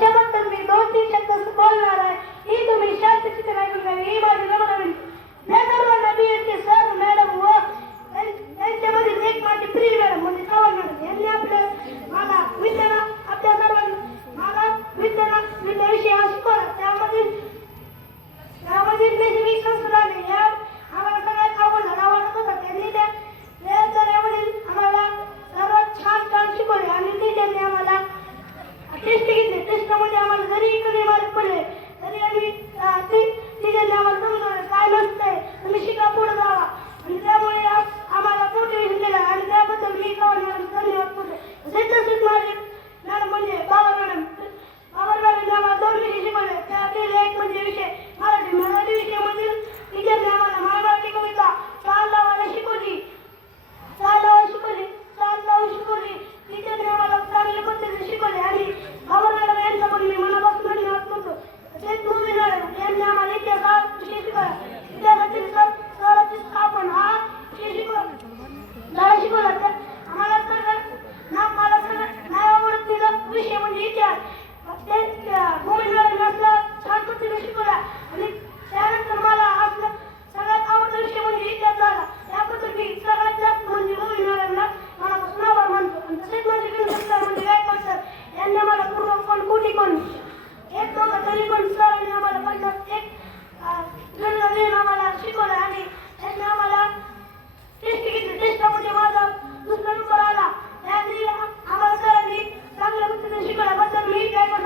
त्याबद्दल मी 2-3 शब्द बोलणार आहे. ही तुम्ही शांतचित्त ऐकून घ्यावी ही माझी नम्र विनंती. मी सर्वांना बीएडचे सर मॅडम व त्यांच्यामधील एक माझी प्रिय मॅडम म्हणजे चव्हाण मॅडम यांनी मला विज्ञान आपल्या सर्वांना मला विज्ञान विषय शिकवला. त्यामधील नैसर्गिक संशोधन या आम्हाला सगळ्यात आवडला वाटत होता. त्यांनी त्या वेळावरील आम्हाला सर्वात छान शिकवले आणि ते त्यांनी आम्हाला टेस्ट घेतले. टेस्टमध्ये आम्हाला जरी कमी मार्क पडले तरी आम्ही त्यांनी आम्हाला समजवलं काय नसतंय तुम्ही शिका पुढे जावा आणि त्यामुळे आम्हाला मोटिवेशन दिलं आणि त्याबद्दल मी धन्यवाद करतो. तसेच माझे मॅडम म्हणजे बाबर मॅडम आम्हाला 2 विषय शिकवले. त्यातील एक म्हणजे विषय मराठी विषयामधील टीचरने आम्हाला मराठी कविता चाल लावायला शिकवली. टीचरने आम्हाला चांगल्या पद्धतीने शिकवले आणि बाबर मॅडम यांचा पण मी मनापासून धन्यवाद करतो. तसेच मुली मॅडम यांनी आम्हाला इतिहास विषय शिकवला. इतिहासातील स्थळाची स्थापन हा विषय शिकवला. मला सगळ्यात नाही आवडलेला विषय म्हणजे इतिहास. मुली मॅडम यांना छान पद्धतीने शिकवला आणि त्यानंतर मला आपला सगळ्यात आवडता विषय म्हणजे इतिहास झाला. त्याबद्दल मी सगळ्यात जास्त म्हणजे मुली मॅडमला मनापासून आभार मानतो. आणि तसेच माझे गणित म्हणजे गायकवाड सर यांनी मला पूर्वकोण कोटीकोण एक दोघं तरी पण सरांनी आम्हाला 51 गणित आम्हाला शिकवलं आणि त्यांनी आम्हाला टेस्ट घेतली. टेस्टमध्ये माझा दुसरा नंबर आला. त्याआधी आम्हाला सरांनी चांगल्या पद्धतीने शिकवल्याबद्दल मी गायकवाड